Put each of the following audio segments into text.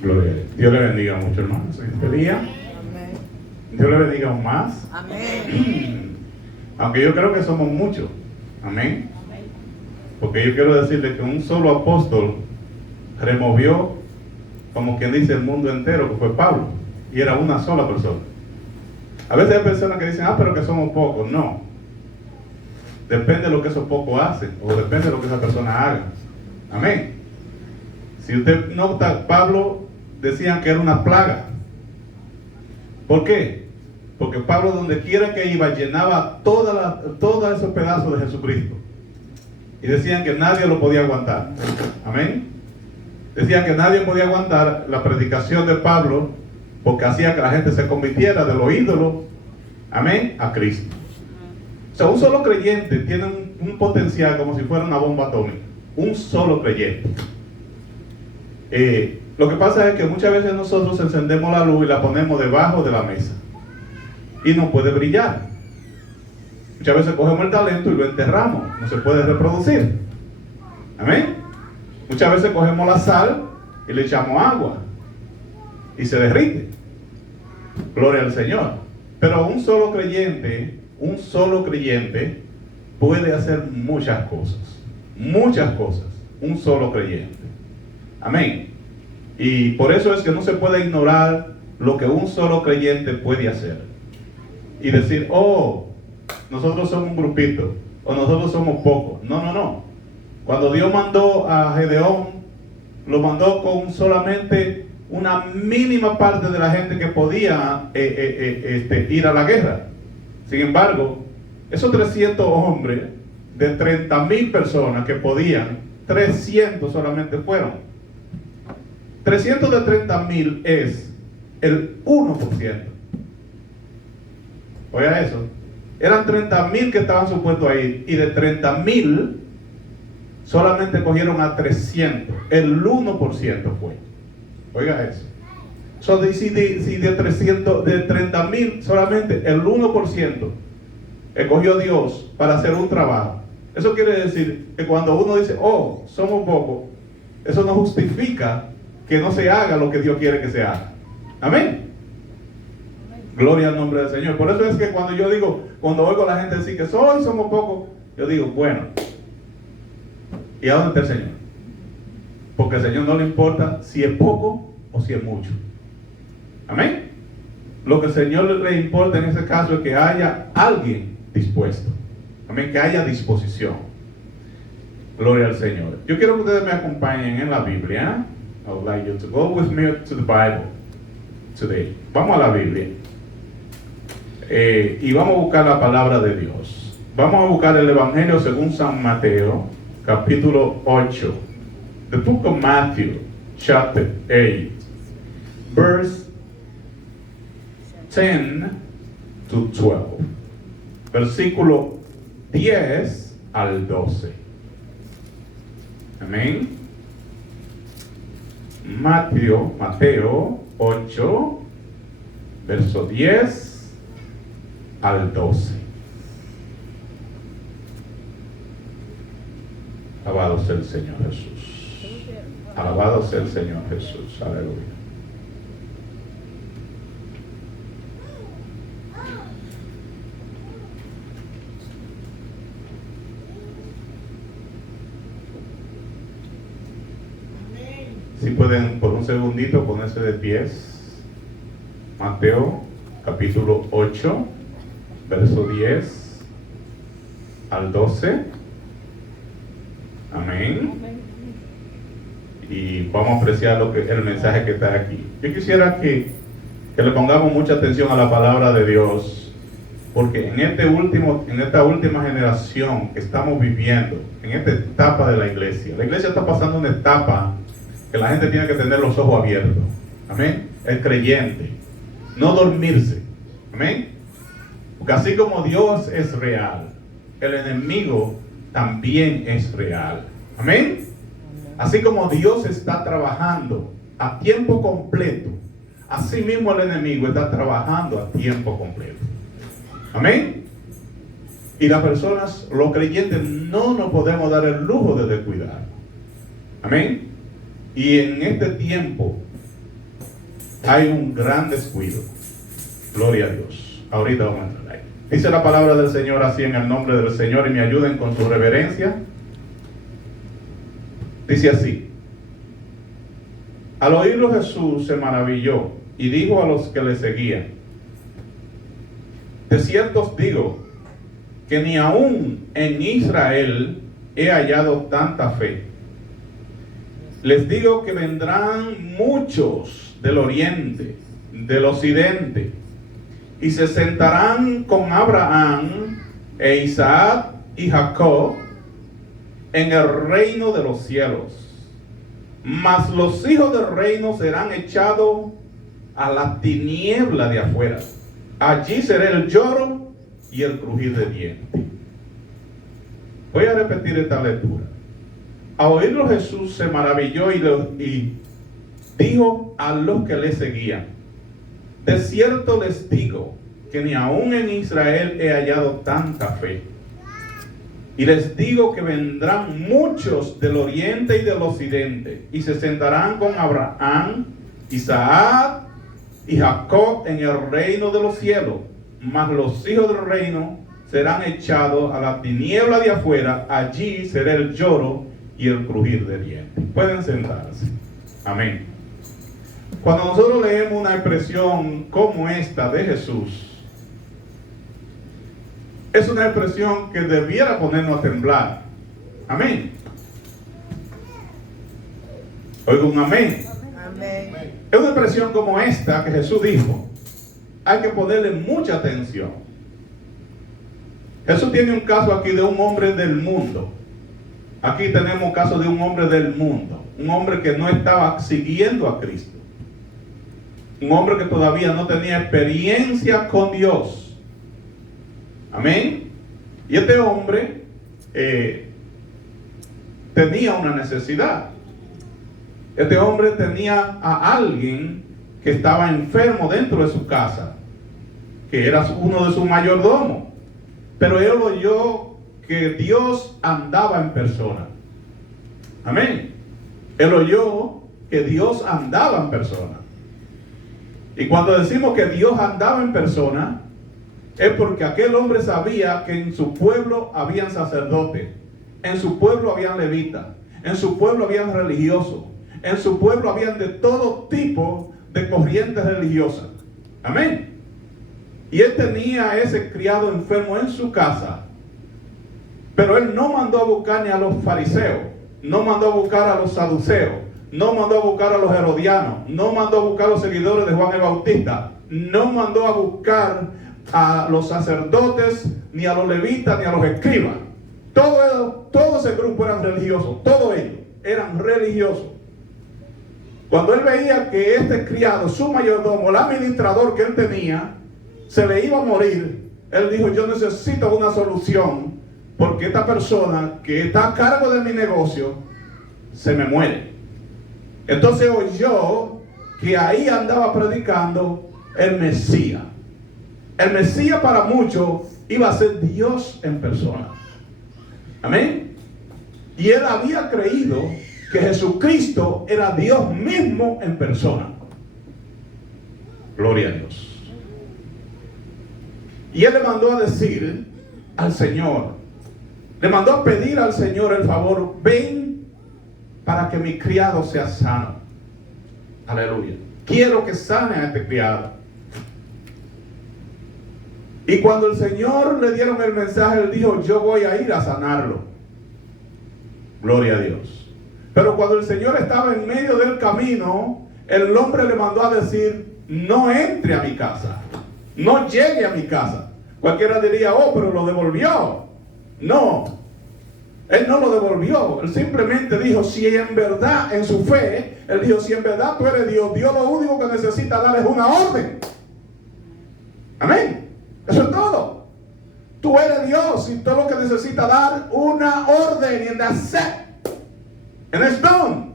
Gloria a Dios. Dios le bendiga mucho, hermanos, en este día. Amén. Dios le bendiga aún más. Amén. Aunque yo creo que somos muchos. Amén. Porque yo quiero decirle que un solo apóstol removió, como quien dice, el mundo entero, que fue Pablo. Y era una sola persona. A veces hay personas que dicen, pero que somos pocos. No. Depende de lo que esos pocos hacen, o depende de lo que esa persona haga. Amén. Si usted nota, Pablo decían que era una plaga. ¿Por qué? Porque Pablo, donde quiera que iba, llenaba todos esos pedazos de Jesucristo. Y decían que nadie lo podía aguantar. Amén. Decían que nadie podía aguantar la predicación de Pablo, porque hacía que la gente se convirtiera de los ídolos, amén, a Cristo. O sea, un solo creyente tiene un potencial como si fuera una bomba atómica. Un solo creyente. Lo que pasa es que muchas veces nosotros encendemos la luz y la ponemos debajo de la mesa. Y no puede brillar. Muchas veces cogemos el talento y lo enterramos. No se puede reproducir. Amén. Muchas veces cogemos la sal y le echamos agua. Y se derrite. Gloria al Señor. Pero un solo creyente puede hacer muchas cosas. Muchas cosas. Un solo creyente. Amén. Y por eso es que no se puede ignorar lo que un solo creyente puede hacer. Y decir, nosotros somos un grupito, o nosotros somos pocos. No. Cuando Dios mandó a Gedeón, lo mandó con solamente una mínima parte de la gente que podía ir a la guerra. Sin embargo, esos 300 hombres de 30,000 personas que podían, 300 solamente fueron. 300 de 30,000 es el 1%. Oiga eso. Eran 30,000 que estaban supuestos a ir, y de 30,000 solamente cogieron a 300. El 1% fue. Oiga eso. Si de 30,000 solamente el 1% escogió Dios para hacer un trabajo, eso quiere decir que cuando uno dice, somos pocos, eso no justifica que no se haga lo que Dios quiere que se haga. Amén. Gloria al nombre del Señor. Por eso es que cuando oigo a la gente decir que somos pocos, yo digo, bueno, ¿y a dónde está el Señor? Porque al Señor no le importa si es poco o si es mucho. Amén. Lo que al Señor le importa en ese caso es que haya alguien dispuesto. Amén, que haya disposición. Gloria al Señor. Yo quiero que ustedes me acompañen en la Biblia. I would like you to go with me to the Bible today. Vamos a la Biblia. Y vamos a buscar la palabra de Dios. Vamos a buscar el Evangelio según San Mateo, capítulo 8. The book of Matthew, chapter 8, verse 10 to 12. Versículo 10 al 12. Amén. Mateo 8, verso 10 al 12. Alabado sea el Señor Jesús. Alabado sea el Señor Jesús. Aleluya. Si pueden por un segundito ponerse de pies. Mateo capítulo 8, verso 10 al 12. Amén. Y vamos a apreciar el mensaje que está aquí. Yo quisiera que le pongamos mucha atención a la palabra de Dios, porque en esta última generación que estamos viviendo, en esta etapa de la iglesia está pasando una etapa que la gente tiene que tener los ojos abiertos. Amén. El creyente, no dormirse. Amén. Porque así como Dios es real, el enemigo también es real. Amén. Así como Dios está trabajando a tiempo completo, así mismo el enemigo está trabajando a tiempo completo. Amén. Y las personas, los creyentes, no nos podemos dar el lujo de descuidar. Amén. Y en este tiempo hay un gran descuido. Gloria a Dios. Ahorita vamos a entrar ahí. Dice la palabra del Señor así en el nombre del Señor, y me ayuden con su reverencia. Dice así: al oírlo Jesús se maravilló y dijo a los que le seguían: de cierto os digo que ni aún en Israel he hallado tanta fe. Les digo que vendrán muchos del oriente, del occidente, y se sentarán con Abraham e Isaac y Jacob en el reino de los cielos. Mas los hijos del reino serán echados a la tiniebla de afuera. Allí será el lloro y el crujir de dientes. Voy a repetir esta lectura. A oírlo Jesús se maravilló y dijo a los que le seguían: de cierto les digo que ni aún en Israel he hallado tanta fe. Y les digo que vendrán muchos del oriente y del occidente, y se sentarán con Abraham, Isaac y Jacob en el reino de los cielos. Mas los hijos del reino serán echados a la tiniebla de afuera. Allí será el lloro y el crujir de dientes. Pueden sentarse. Amén. Cuando nosotros leemos una expresión como esta de Jesús, es una expresión que debiera ponernos a temblar. Amén. Oiga un amén. Amén. Es una expresión como esta que Jesús dijo. Hay que ponerle mucha atención. Jesús tiene un caso aquí de un hombre del mundo. Aquí tenemos un caso de un hombre del mundo. Un hombre que no estaba siguiendo a Cristo. Un hombre que todavía no tenía experiencia con Dios. Amén. Y este hombre tenía una necesidad. Este hombre tenía a alguien que estaba enfermo dentro de su casa, que era uno de sus mayordomos. Pero él oyó que Dios andaba en persona. Amén. Él oyó que Dios andaba en persona. Y cuando decimos que Dios andaba en persona, es porque aquel hombre sabía que en su pueblo habían sacerdotes, en su pueblo habían levitas, en su pueblo habían religiosos, en su pueblo habían de todo tipo de corrientes religiosas. Amén. Y él tenía a ese criado enfermo en su casa, pero él no mandó a buscar ni a los fariseos, no mandó a buscar a los saduceos, no mandó a buscar a los herodianos, no mandó a buscar a los seguidores de Juan el Bautista, no mandó a buscar a los sacerdotes, ni a los levitas, ni a los escribas. Todo ese grupo eran religiosos, todos ellos eran religiosos. Cuando él veía que este criado, su mayordomo, el administrador que él tenía, se le iba a morir, él dijo: yo necesito una solución, porque esta persona que está a cargo de mi negocio se me muere. Entonces oyó que ahí andaba predicando el Mesías. El Mesías para muchos iba a ser Dios en persona. Amén. Y él había creído que Jesucristo era Dios mismo en persona. Gloria a Dios. Y él le mandó a decir al Señor, le mandó a pedir al Señor el favor: ven para que mi criado sea sano. Aleluya. Quiero que sane a este criado. Y cuando el Señor le dieron el mensaje, él dijo: yo voy a ir a sanarlo. Gloria a Dios. Pero cuando el Señor estaba en medio del camino, el hombre le mandó a decir: no entre a mi casa, no llegue a mi casa. Cualquiera diría: oh, pero lo devolvió. No, él no lo devolvió. Él simplemente dijo: si en verdad, en su fe, él dijo: si en verdad tú eres Dios, Dios lo único que necesita dar es una orden. Amén. Eso es todo. Tú eres Dios y todo lo que necesita dar una orden, and that's it. And it's done.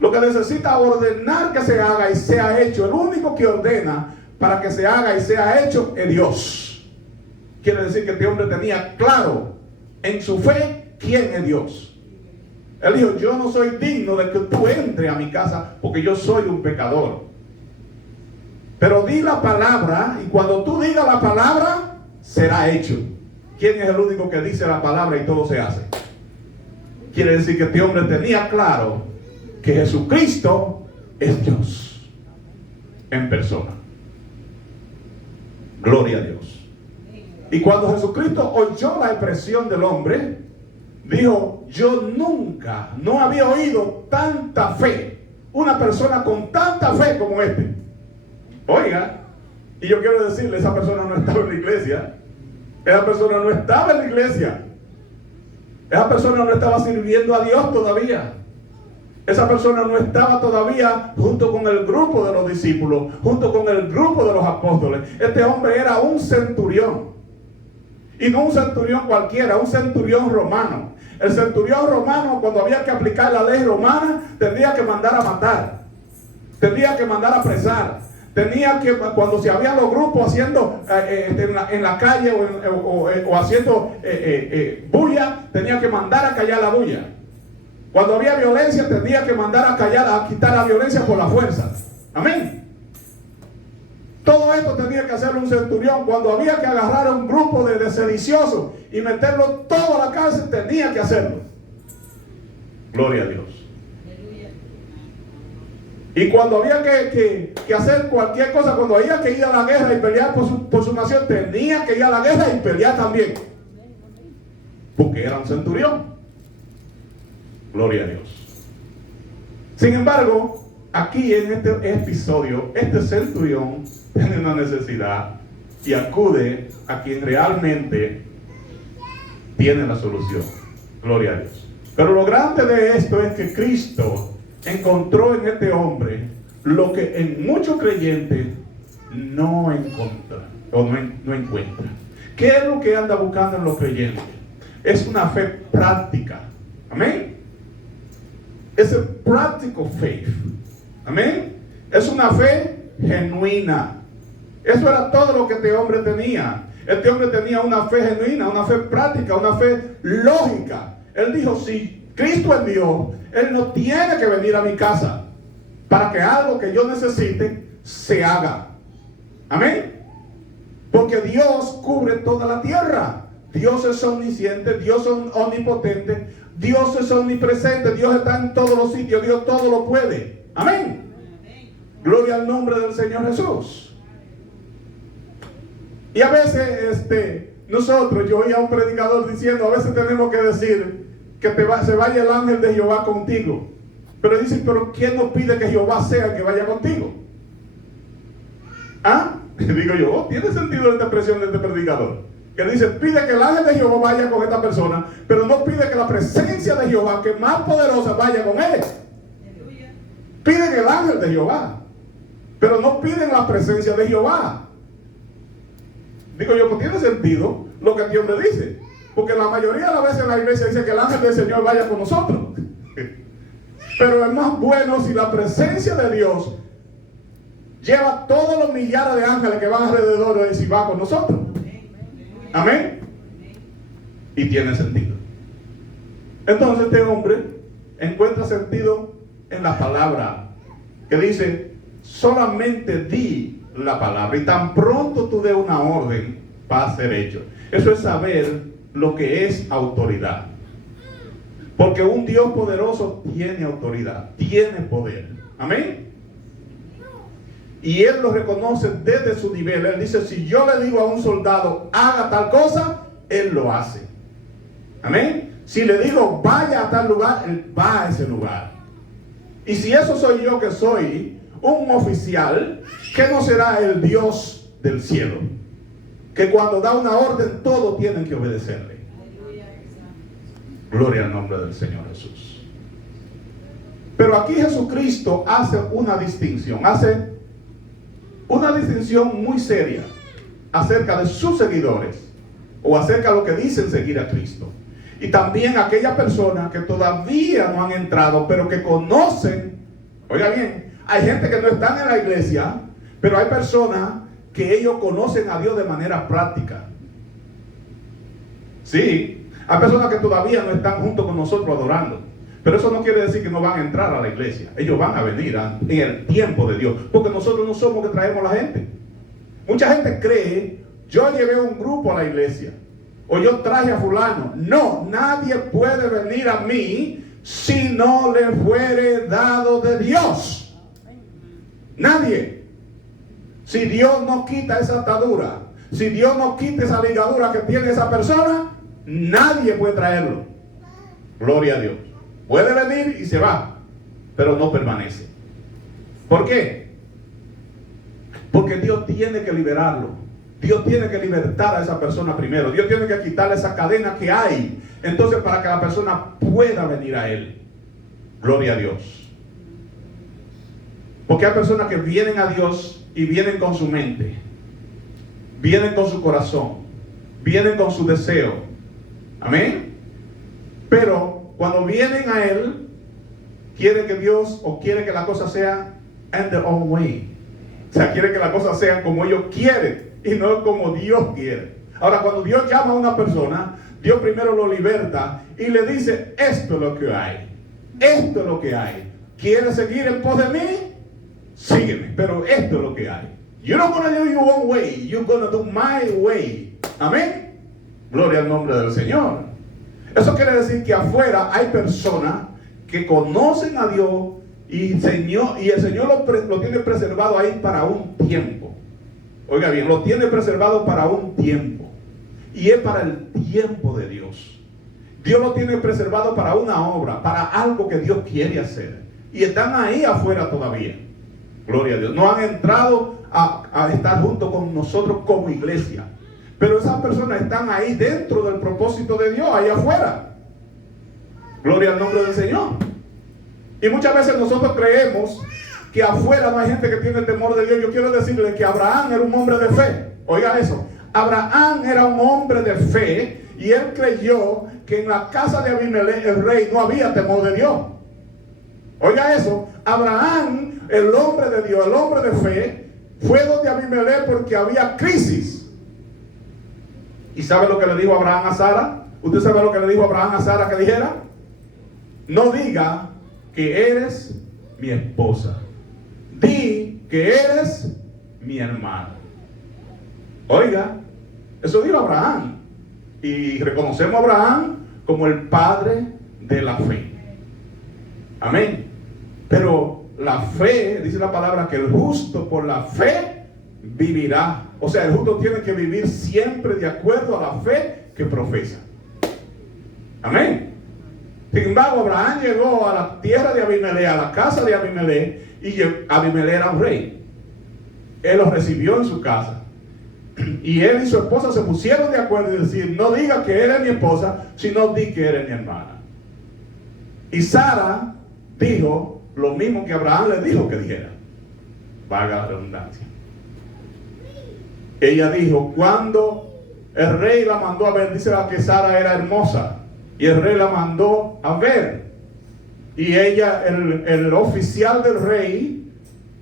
Lo que necesita ordenar que se haga y sea hecho, el único que ordena para que se haga y sea hecho es Dios. Quiere decir que este hombre tenía claro en su fe quién es Dios. Él dijo, yo no soy digno de que tú entres a mi casa porque yo soy un pecador. Pero di la palabra y cuando tú digas la palabra, será hecho. ¿Quién es el único que dice la palabra y todo se hace? Quiere decir que este hombre tenía claro que Jesucristo es Dios en persona. Gloria a Dios. Y cuando Jesucristo oyó la expresión del hombre, dijo, yo nunca, no había oído tanta fe, una persona con tanta fe como este. Oiga, y yo quiero decirle, esa persona no estaba en la iglesia, esa persona no estaba en la iglesia, esa persona no estaba sirviendo a Dios todavía, esa persona no estaba todavía junto con el grupo de los discípulos, junto con el grupo de los apóstoles. Este hombre era un centurión, y no un centurión cualquiera, un centurión romano. El centurión romano, cuando había que aplicar la ley romana, tendría que mandar a matar, tendría que mandar a apresar, tenía que, cuando se habían los grupos haciendo en la calle o haciendo bulla, tenía que mandar a callar la bulla. Cuando había violencia, tenía que mandar a callar, a quitar la violencia por la fuerza. Amén. Todo esto tenía que hacerlo un centurión. Cuando había que agarrar a un grupo de sediciosos y meterlo todo a la cárcel, tenía que hacerlo. Gloria a Dios. Y cuando había que hacer cualquier cosa, cuando había que ir a la guerra y pelear por su nación, tenía que ir a la guerra y pelear también. Porque era un centurión. Gloria a Dios. Sin embargo, aquí en este episodio, este centurión tiene una necesidad y acude a quien realmente tiene la solución. Gloria a Dios. Pero lo grande de esto es que Cristo encontró en este hombre lo que en muchos creyentes no encuentran o no encuentran. ¿Qué es lo que anda buscando en los creyentes? Es una fe práctica. Amén. Es a practical faith. Amén. Es una fe genuina. Eso era todo lo que este hombre tenía. Este hombre tenía una fe genuina, una fe práctica, una fe lógica. Él dijo, si Cristo es Dios, Él no tiene que venir a mi casa para que algo que yo necesite se haga. Amén. Porque Dios cubre toda la tierra. Dios es omnisciente, Dios es omnipotente, Dios es omnipresente, Dios está en todos los sitios, Dios todo lo puede. Amén. Gloria al nombre del Señor Jesús. Y a veces nosotros, yo oía a un predicador diciendo, a veces tenemos que decir que se vaya el ángel de Jehová contigo. Pero dice, pero ¿quién nos pide que Jehová sea el que vaya contigo? ¿Ah? Digo yo, ¿tiene sentido esta expresión de este predicador? Que dice, pide que el ángel de Jehová vaya con esta persona, pero no pide que la presencia de Jehová, que es más poderosa, vaya con él. Piden el ángel de Jehová, pero no piden la presencia de Jehová. Digo yo, pues tiene sentido lo que Dios me dice, porque la mayoría de las veces en la iglesia dice que el ángel del Señor vaya con nosotros. Pero es más bueno si la presencia de Dios lleva todos los millares de ángeles que van alrededor y si va con nosotros. Amén. Y tiene sentido. Entonces este hombre encuentra sentido en la palabra que dice, solamente di la palabra y tan pronto tú des una orden va a ser hecho. Eso es saber lo que es autoridad. Porque un Dios poderoso tiene autoridad, tiene poder. Amén. Y Él lo reconoce desde su nivel. Él dice, si yo le digo a un soldado, haga tal cosa, Él lo hace. Amén. Si le digo, vaya a tal lugar, Él va a ese lugar. Y si eso soy yo que soy un oficial, ¿qué no será el Dios del cielo? Que cuando da una orden, todos tienen que obedecerle. Gloria al nombre del Señor Jesús. Pero aquí Jesucristo hace una distinción muy seria acerca de sus seguidores o acerca de lo que dicen seguir a Cristo. Y también aquellas personas que todavía no han entrado, pero que conocen. Oiga bien, hay gente que no están en la iglesia, pero hay personas que ellos conocen a Dios de manera práctica. Sí, hay personas que todavía no están junto con nosotros adorando, Pero eso no quiere decir que no van a entrar a la iglesia. Ellos van a venir en el tiempo de Dios. Porque nosotros no somos que traemos a la gente. Mucha gente cree, yo llevé un grupo a la iglesia. O yo traje a fulano. No, nadie puede venir a mí si no le fuere dado de Dios. Nadie. Si Dios no quita esa atadura, si Dios no quita esa ligadura que tiene esa persona, nadie puede traerlo. Gloria a Dios. Puede venir y se va, pero no permanece. ¿Por qué? Porque Dios tiene que liberarlo. Dios tiene que libertar a esa persona primero. Dios tiene que quitarle esa cadena que hay. Entonces, para que la persona pueda venir a Él. Gloria a Dios. Porque hay personas que vienen a Dios y vienen con su mente. Vienen con su corazón. Vienen con su deseo. Amén. Pero cuando vienen a Él, quiere que Dios o quiere que la cosa sea in their own way. O sea, quiere que la cosa sea como ellos quieren y no como Dios quiere. Ahora, cuando Dios llama a una persona, Dios primero lo liberta y le dice, esto es lo que hay. Esto es lo que hay. ¿Quieres seguir en pos de mí? Sígueme. Pero esto es lo que hay. You're not going to do your own way. You're going to do my way. Amén. Gloria al nombre del Señor. Eso quiere decir que afuera hay personas que conocen a Dios y el Señor lo tiene preservado ahí para un tiempo. Oiga bien, lo tiene preservado para un tiempo. Y es para el tiempo de Dios. Dios lo tiene preservado para una obra, para algo que Dios quiere hacer. Y están ahí afuera todavía. Gloria a Dios. No han entrado a estar junto con nosotros como iglesia. Pero esas personas están ahí dentro del propósito de Dios, ahí afuera. Gloria al nombre del Señor. Y muchas veces nosotros creemos que afuera no hay gente que tiene temor de Dios. Yo quiero decirle que Abraham era un hombre de fe. Oiga eso. Abraham era un hombre de fe y él creyó que en la casa de Abimelech, el rey, no había temor de Dios. Oiga eso. Abraham, el hombre de Dios, el hombre de fe, fue donde Abimelech porque había crisis. ¿Y sabe lo que le dijo Abraham a Sara? ¿Usted sabe lo que le dijo Abraham a Sara que dijera? No diga que eres mi esposa. Di que eres mi hermana. Oiga, eso dijo Abraham. Y reconocemos a Abraham como el padre de la fe. Amén. Pero la fe, dice la palabra, que el justo por la fe vivirá. O sea, el justo tiene que vivir siempre de acuerdo a la fe que profesa. Amén. Sin embargo, Abraham llegó a la tierra de Abimelech, a la casa de Abimelech, y Abimelech era un rey. Él lo recibió en su casa. Y él y su esposa se pusieron de acuerdo y decir, no diga que eres mi esposa, sino di que eres mi hermana. Y Sara dijo lo mismo que Abraham le dijo que dijera. Valga la redundancia. Ella dijo, cuando el rey la mandó a ver, dice que Sara era hermosa, y el rey la mandó a ver. Y ella, el oficial del rey,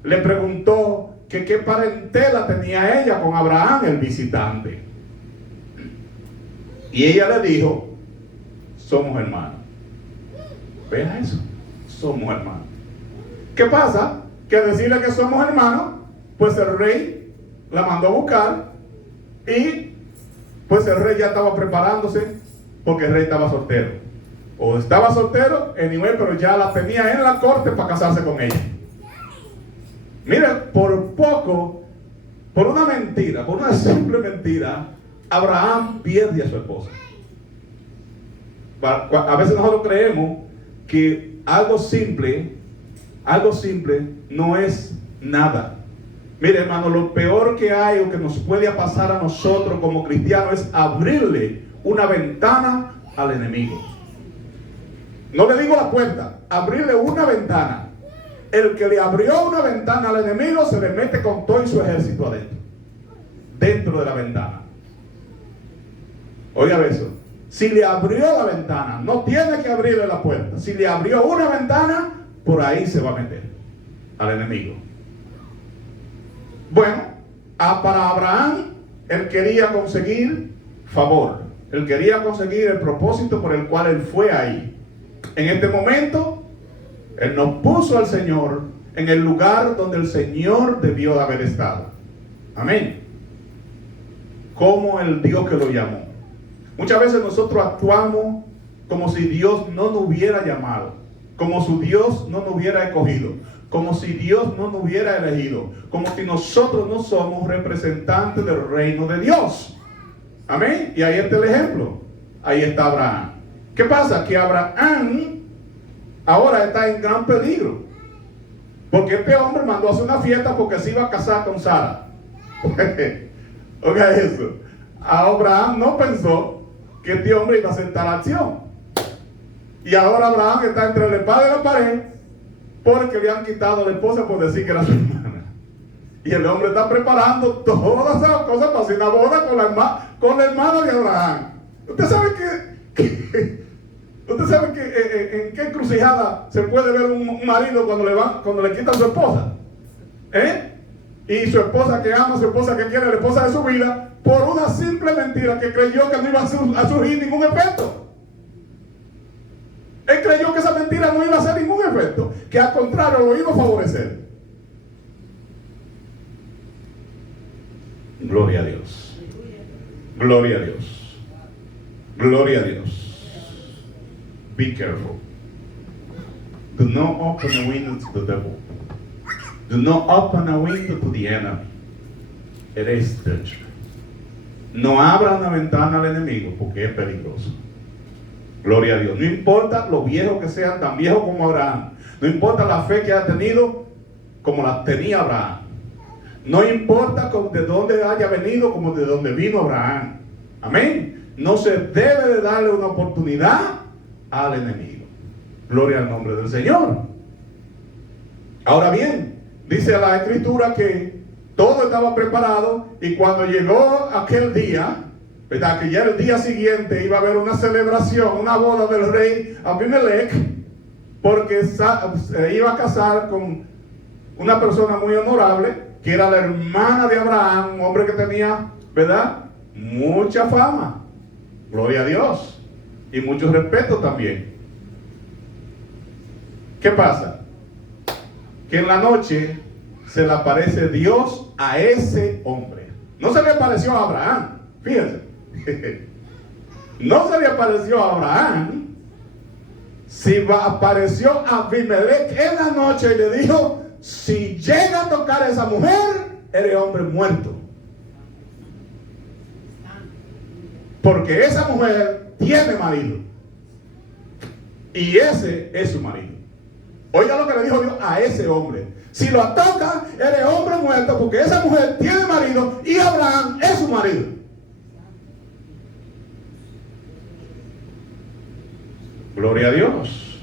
le preguntó que qué parentela tenía ella con Abraham, el visitante. Y ella le dijo, somos hermanos. Vean eso, somos hermanos. ¿Qué pasa? Que al decirle que somos hermanos, pues el rey la mandó a buscar y pues el rey ya estaba preparándose porque el rey estaba soltero. O estaba soltero, anyway, pero ya la tenía en la corte para casarse con ella. Mira, por poco, por una mentira, por una simple mentira, Abraham pierde a su esposa. A veces nosotros creemos que algo simple no es nada. Mire, hermano, lo peor que hay o que nos puede pasar a nosotros como cristianos es abrirle una ventana al enemigo. No le digo la puerta, abrirle una ventana. El que le abrió una ventana al enemigo se le mete con todo y su ejército adentro. Dentro de la ventana. Oiga eso. Si le abrió la ventana, no tiene que abrirle la puerta. Si le abrió una ventana, por ahí se va a meter al enemigo. Bueno, para Abraham, él quería conseguir favor. Él quería conseguir el propósito por el cual él fue ahí. En este momento, Él nos puso al Señor en el lugar donde el Señor debió de haber estado. Amén. Como el Dios que lo llamó. Muchas veces nosotros actuamos como si Dios no nos hubiera llamado, como si Dios no nos hubiera escogido, como si Dios no nos hubiera elegido, como si nosotros no somos representantes del reino de Dios. Amén. Y ahí está el ejemplo. Ahí está Abraham. ¿Qué pasa? Que Abraham ahora está en gran peligro, porque este hombre mandó a hacer una fiesta porque se iba a casar con Sara. Oiga eso. Abraham no pensó que este hombre iba a aceptar la acción. Y ahora Abraham está entre la espada y la pared porque le han quitado a la esposa por decir que era su hermana. Y el hombre está preparando todas esas cosas para hacer una boda con la hermana de Abraham. Usted sabe en qué encrucijada se puede ver un marido cuando le quitan a su esposa. Y su esposa que ama, su esposa que quiere, la esposa de su vida, por una simple mentira que creyó que no iba a surgir ningún efecto. Él creyó que esa mentira no iba a hacer ningún efecto, que al contrario lo iba a favorecer. Gloria a Dios. Gloria a Dios. Gloria a Dios. Be careful. Do not open a window to the devil. Do not open a window to the enemy. It is dangerous. No abra una ventana al enemigo porque es peligroso. Gloria a Dios. No importa lo viejo que sea, tan viejo como Abraham. No importa la fe que haya tenido como la tenía Abraham. No importa de dónde haya venido como de dónde vino Abraham. Amén. No se debe de darle una oportunidad al enemigo. Gloria al nombre del Señor. Ahora bien, dice la Escritura que todo estaba preparado y cuando llegó aquel día, ¿verdad? Que ya el día siguiente iba a haber una celebración, una boda del rey Abimelech, porque se iba a casar con una persona muy honorable, que era la hermana de Abraham, un hombre que tenía, ¿verdad?, mucha fama. Gloria a Dios. Y mucho respeto también. ¿Qué pasa? Que en la noche se le aparece Dios a ese hombre. No se le apareció a Abraham, fíjense. No se le apareció a Abraham, apareció a Abimelech en la noche y le dijo: si llega a tocar a esa mujer, eres hombre muerto. Porque esa mujer tiene marido. Y ese es su marido. Oiga lo que le dijo Dios a ese hombre: si lo toca, eres hombre muerto, porque esa mujer tiene marido y Abraham es su marido. Gloria a Dios.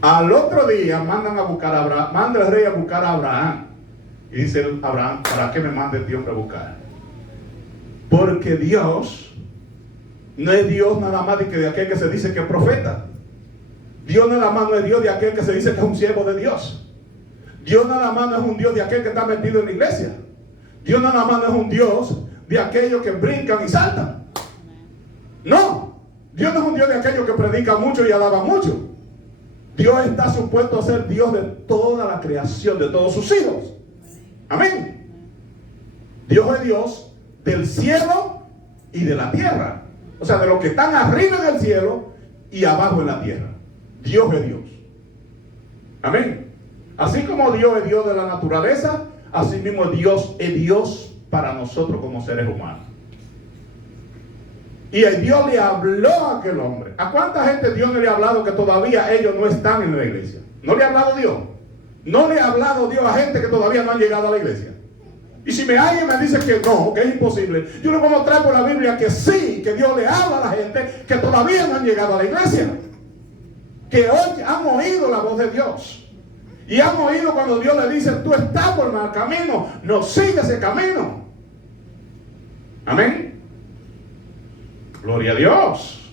Al otro día mandan a buscar a Abraham, manda el rey a buscar a Abraham. Y dice Abraham: ¿para qué me manda este hombre a buscar? Porque Dios no es Dios nada más de aquel que se dice que es profeta. Dios nada más no es Dios de aquel que se dice que es un siervo de Dios. Dios nada más no es un Dios de aquel que está metido en la iglesia. Dios nada más no es un Dios de aquellos que brincan y saltan. No. Dios no es un Dios de aquellos que predica mucho y alaba mucho. Dios está supuesto a ser Dios de toda la creación, de todos sus hijos. Amén. Dios es Dios del cielo y de la tierra. O sea, de los que están arriba en el cielo y abajo en la tierra. Dios es Dios. Amén. Así como Dios es Dios de la naturaleza, así mismo Dios es Dios para nosotros como seres humanos. Y Dios le habló a aquel hombre. ¿A cuánta gente Dios no le ha hablado que todavía ellos no están en la iglesia? ¿No le ha hablado Dios? ¿No le ha hablado Dios a gente que todavía no han llegado a la iglesia? Y si alguien me dice que no, que es imposible, yo le voy a mostrar por la Biblia que sí, que Dios le habla a la gente que todavía no han llegado a la iglesia. Que hoy han oído la voz de Dios. Y han oído cuando Dios le dice: tú estás por mal camino, no sigue ese camino. Amén. Gloria a Dios.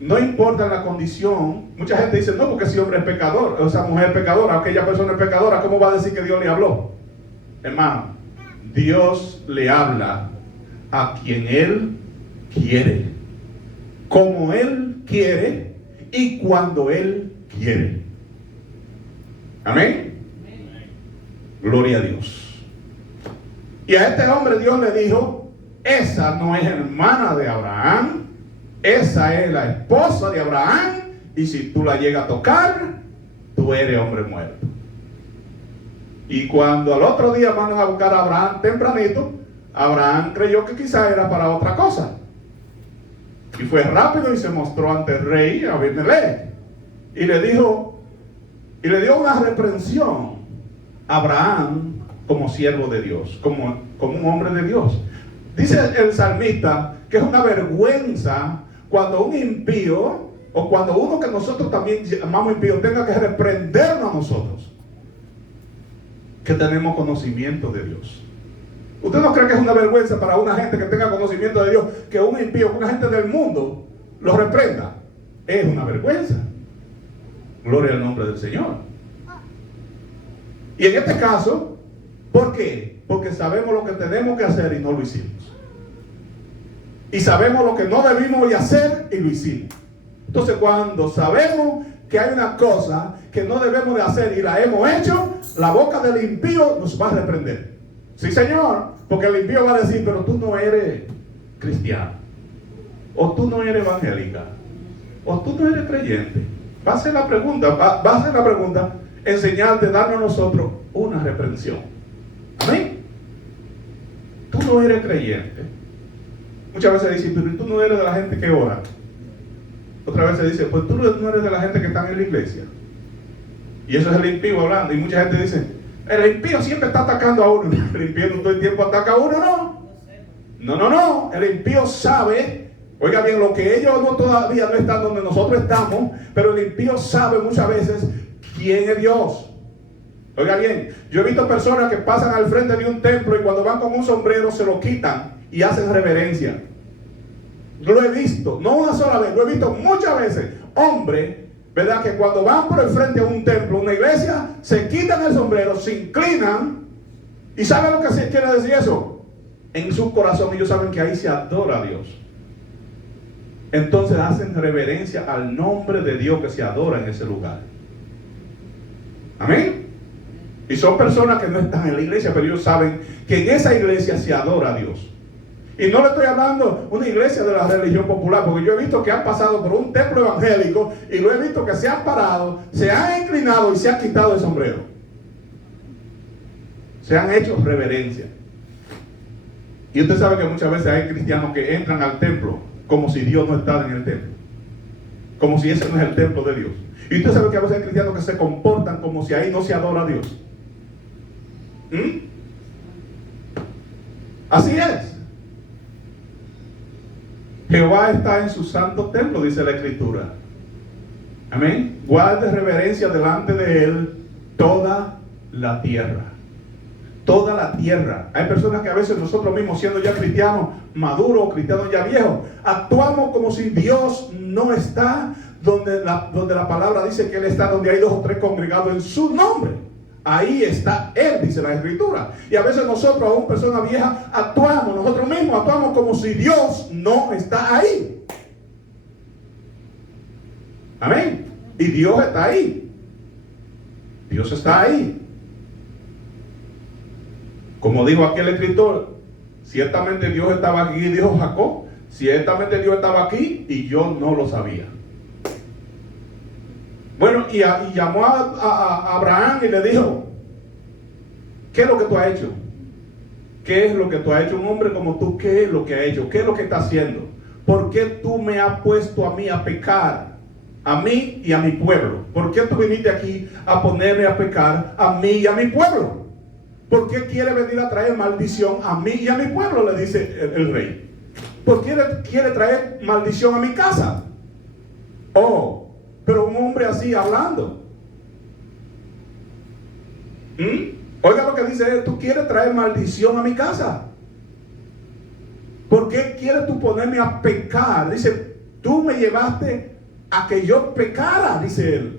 No importa la condición. Mucha gente dice: no, porque ese hombre es pecador, o esa mujer es pecadora, aquella persona es pecadora, ¿cómo va a decir que Dios le habló? Hermano, Dios le habla a quien Él quiere. como Él quiere y cuando Él quiere. Amén. Gloria a Dios. Y a este hombre Dios le dijo: esa no es hermana de Abraham, esa es la esposa de Abraham, y si tú la llegas a tocar, tú eres hombre muerto. Y cuando al otro día mandan a buscar a Abraham tempranito, Abraham creyó que quizá era para otra cosa. Y fue rápido y se mostró ante el rey Abimelech. Y le dio una reprensión a Abraham como siervo de Dios, como un hombre de Dios. Dice el salmista que es una vergüenza cuando un impío, o cuando uno que nosotros también llamamos impío, tenga que reprendernos a nosotros, que tenemos conocimiento de Dios. ¿Usted no cree que es una vergüenza para una gente que tenga conocimiento de Dios que un impío, que una gente del mundo lo reprenda? Es una vergüenza. Gloria al nombre del Señor. Y en este caso, ¿por qué? Porque sabemos lo que tenemos que hacer y no lo hicimos. Y sabemos lo que no debimos de hacer y lo hicimos. Entonces, cuando sabemos que hay una cosa que no debemos de hacer y la hemos hecho, la boca del impío nos va a reprender. Sí, Señor, porque el impío va a decir: pero tú no eres cristiano, o tú no eres evangélica, o tú no eres creyente. Va a ser la pregunta, en señal de darnos a nosotros una reprensión. Amén. Tú no eres creyente. Muchas veces dicen: pero tú no eres de la gente que ora. Otra vez se dice: pues tú no eres de la gente que está en la iglesia. Y eso es el impío hablando. Y mucha gente dice: el impío siempre está atacando a uno. El impío no todo el tiempo ataca a uno, no. No. El impío sabe, oiga bien, lo que ellos todavía no están donde nosotros estamos, pero el impío sabe muchas veces quién es Dios. Oiga bien, yo he visto personas que pasan al frente de un templo y cuando van con un sombrero se lo quitan y hacen reverencia. Lo he visto, no una sola vez, lo he visto muchas veces. Hombres, ¿verdad?, que cuando van por el frente a un templo, una iglesia, se quitan el sombrero, se inclinan. ¿Y saben lo que quiere decir eso? En su corazón ellos saben que ahí se adora a Dios. Entonces hacen reverencia al nombre de Dios que se adora en ese lugar. Amén. Y son personas que no están en la iglesia, pero ellos saben que en esa iglesia se adora a Dios. Y no le estoy hablando una iglesia de la religión popular, porque yo he visto que han pasado por un templo evangélico y lo he visto que se han parado, se han inclinado y se han quitado el sombrero. Se han hecho reverencia. Y usted sabe que muchas veces hay cristianos que entran al templo como si Dios no estaba en el templo, como si ese no es el templo de Dios. Y usted sabe que a veces hay cristianos que se comportan como si ahí no se adora a Dios. Así es. Jehová está en su santo templo, dice la Escritura. Amén. Guarde reverencia delante de él toda la tierra. Toda la tierra. Hay personas que a veces nosotros mismos, siendo ya cristianos maduros o cristianos ya viejos, actuamos como si Dios no está donde la palabra dice que Él está, donde hay 2 o 3 congregados en su nombre. Ahí está Él, dice la Escritura. Y a veces nosotros, aún personas viejas, nosotros mismos actuamos como si Dios no está ahí. Amén. Y Dios está ahí. Dios está ahí. Como dijo aquel escritor, ciertamente Dios estaba aquí, dijo Jacob, ciertamente Dios estaba aquí y yo no lo sabía. Bueno, y llamó a Abraham y le dijo: ¿qué es lo que tú has hecho? ¿Qué es lo que tú has hecho? Un hombre como tú, ¿qué es lo que ha hecho? ¿Qué es lo que está haciendo? ¿Por qué tú me has puesto a mí a pecar? A mí y a mi pueblo. ¿Por qué tú viniste aquí a ponerme a pecar a mí y a mi pueblo? ¿Por qué quiere venir a traer maldición a mí y a mi pueblo? Le dice el rey. ¿Por qué quiere traer maldición a mi casa? Oh, pero un hombre así hablando. Oiga lo que dice él: tú quieres traer maldición a mi casa. ¿Por qué quieres tú ponerme a pecar? Dice: tú me llevaste a que yo pecara, dice él.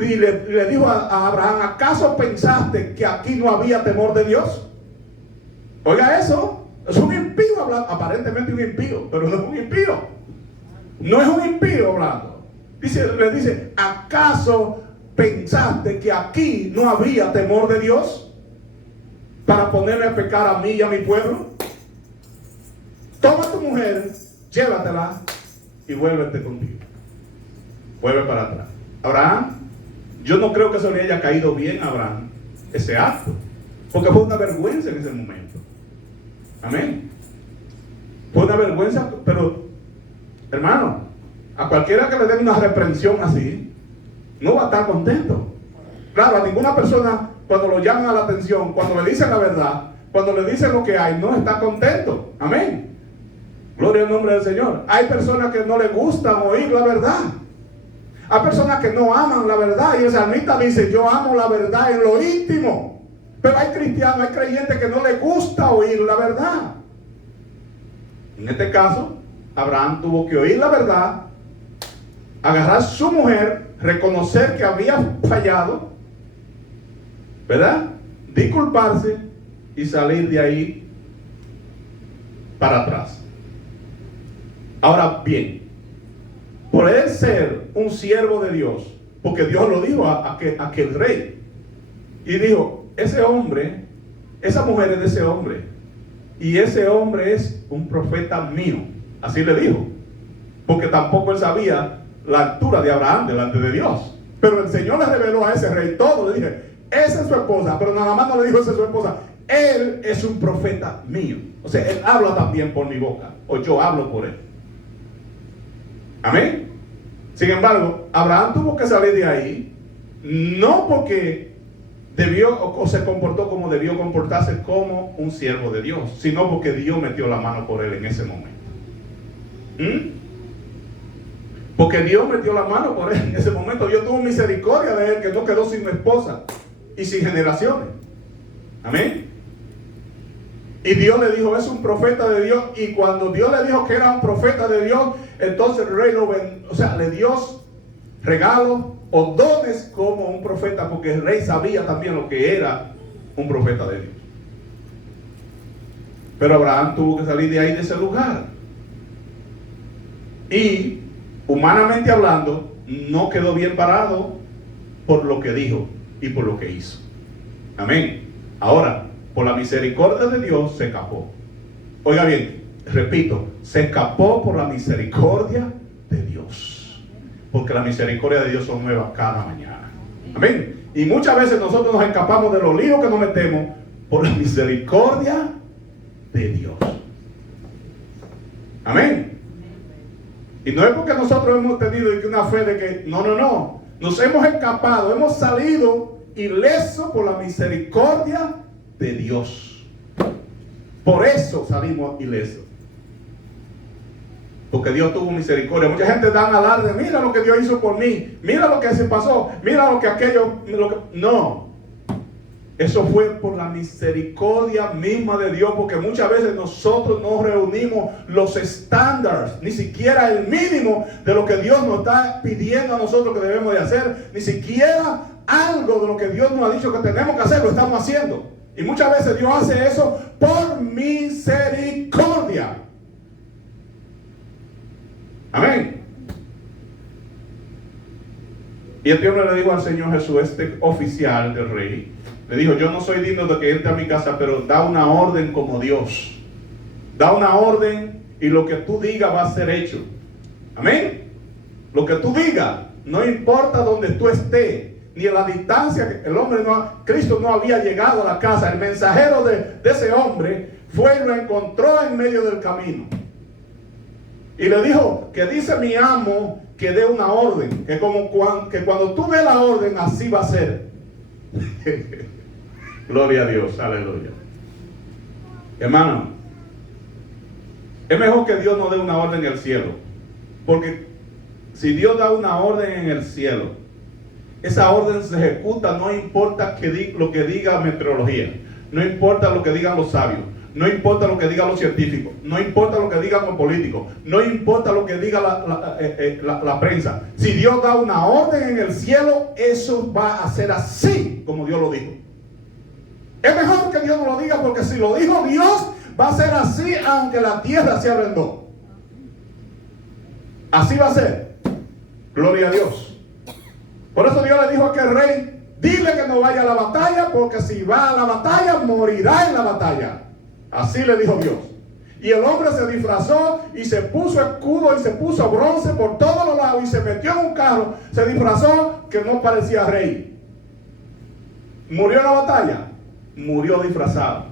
Y le dijo a Abraham: ¿acaso pensaste que aquí no había temor de Dios? Oiga eso, es un impío habla aparentemente un impío, pero no es un impío. No es un impío hablando. Le dice, ¿acaso pensaste que aquí no había temor de Dios para ponerme a pecar a mí y a mi pueblo? Toma a tu mujer, llévatela y vuélvete contigo. Vuelve para atrás. Abraham, yo no creo que se le haya caído bien a Abraham ese acto, porque fue una vergüenza en ese momento. Amén. Fue una vergüenza, pero hermano, a cualquiera que le den una reprensión así, no va a estar contento. Claro, a ninguna persona cuando lo llaman a la atención, cuando le dicen la verdad, cuando le dicen lo que hay, no está contento. Amén. Gloria al nombre del Señor. Hay personas que no les gustan oír la verdad. Hay personas que no aman la verdad. Y el salmista dice, yo amo la verdad en lo íntimo. Pero hay cristianos, hay creyentes que no les gusta oír la verdad. En este caso, Abraham tuvo que oír la verdad, agarrar a su mujer, reconocer que había fallado, ¿verdad? Disculparse y salir de ahí para atrás. Ahora bien, por él ser un siervo de Dios, porque Dios lo dijo a aquel rey, y dijo, ese hombre, esa mujer es de ese hombre, y ese hombre es un profeta mío, así le dijo, porque tampoco él sabía la altura de Abraham delante de Dios, pero el Señor le reveló a ese rey todo. Le dije, esa es su esposa, pero nada más no le dijo esa es su esposa, él es un profeta mío, o sea, él habla también por mi boca, o yo hablo por él. Amén. Sin embargo, Abraham tuvo que salir de ahí, no porque debió o se comportó como debió comportarse como un siervo de Dios, sino porque Dios metió la mano por él en ese momento. Porque Dios metió la mano por él en ese momento. Dios tuvo misericordia de él, que no quedó sin esposa y sin generaciones. Amén. Y Dios le dijo, es un profeta de Dios. Y cuando Dios le dijo que era un profeta de Dios, entonces el rey le dio regalos o dones como un profeta, porque el rey sabía también lo que era un profeta de Dios. Pero Abraham tuvo que salir de ahí, de ese lugar. Y humanamente hablando, no quedó bien parado por lo que dijo y por lo que hizo. Amén. Ahora, por la misericordia de Dios se escapó. Oiga bien, repito, se escapó por la misericordia de Dios. Porque la misericordia de Dios son nuevas cada mañana. Amén. Y muchas veces nosotros nos escapamos de los líos que nos metemos por la misericordia de Dios. Amén. Y no es porque nosotros hemos tenido una fe de que no. Nos hemos escapado, hemos salido ilesos por la misericordia de Dios. Por eso salimos ilesos. Porque Dios tuvo misericordia. Mucha gente dan alarde, mira lo que Dios hizo por mí, mira lo que se pasó, mira lo que aquello, no. Eso fue por la misericordia misma de Dios, porque muchas veces nosotros no reunimos los estándares, ni siquiera el mínimo de lo que Dios nos está pidiendo a nosotros que debemos de hacer, ni siquiera algo de lo que Dios nos ha dicho que tenemos que hacer, lo estamos haciendo. Y muchas veces Dios hace eso por misericordia. Amén. Y este hombre le dijo al Señor Jesús, este oficial del rey, le dijo, yo no soy digno de que entre a mi casa, pero da una orden como Dios. Da una orden y lo que tú digas va a ser hecho. Amén. Lo que tú digas, no importa donde tú estés, ni en la distancia, Cristo no había llegado a la casa. El mensajero de ese hombre fue y lo encontró en medio del camino. Y le dijo, que dice mi amo que dé una orden, que cuando tú des la orden, así va a ser. Gloria a Dios, aleluya. Hermano, es mejor que Dios no dé una orden en el cielo, porque si Dios da una orden en el cielo, esa orden se ejecuta, no importa lo que diga meteorología, no importa lo que digan los sabios, no importa lo que digan los científicos, no importa lo que digan los políticos, no importa lo que diga la prensa. Si Dios da una orden en el cielo, eso va a ser así como Dios lo dijo. Es mejor que Dios no lo diga, porque si lo dijo Dios, va a ser así aunque la tierra se abra en dos. Así va a ser. Gloria a Dios. Por eso Dios le dijo a aquel rey, dile que no vaya a la batalla, porque si va a la batalla, morirá en la batalla. Así le dijo Dios. Y el hombre se disfrazó y se puso escudo y se puso bronce por todos los lados y se metió en un carro, se disfrazó que no parecía rey. ¿Murió en la batalla? Murió disfrazado.